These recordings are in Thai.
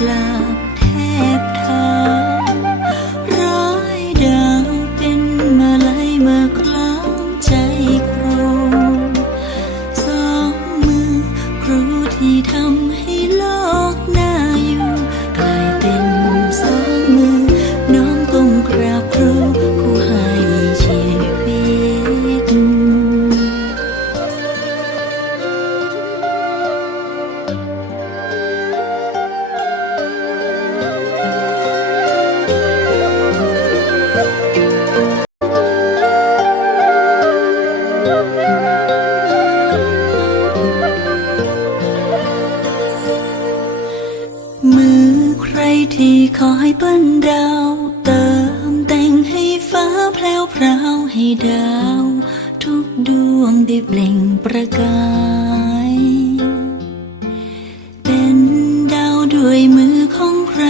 กราบแทบเท้าร้ายดาวเป็นมาลัยมาคล้องใจครูสองมือครูที่ทำ มือใครที่คอยปั้นดาวเติมแต่งให้ฟ้าแพลวพราวให้ดาว ทุกดวงได้เปล่งประกาย เป็นดาวดยมือของใคร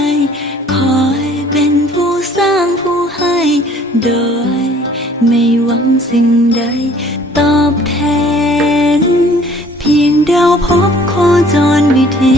คอยเป็นผู้สร้างผู้ให้ โดยไม่หวังสิ่งใด ตอบแทน เพียงเดาพบโคจรวิธี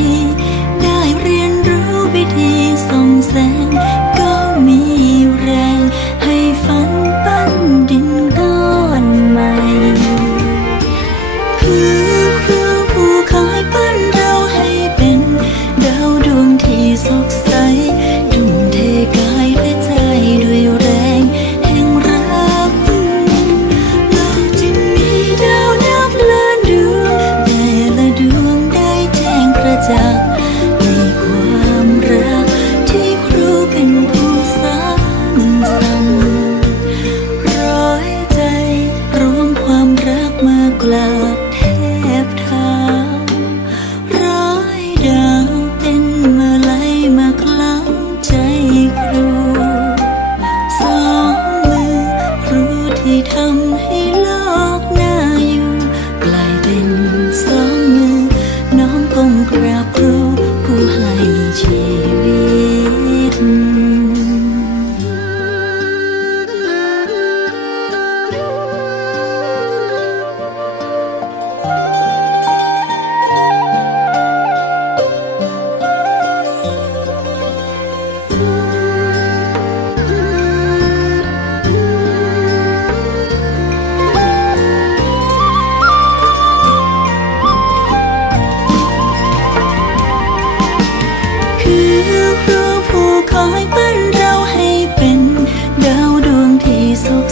คอยปั้นเราให้เป็น ดาวดวงที่สุข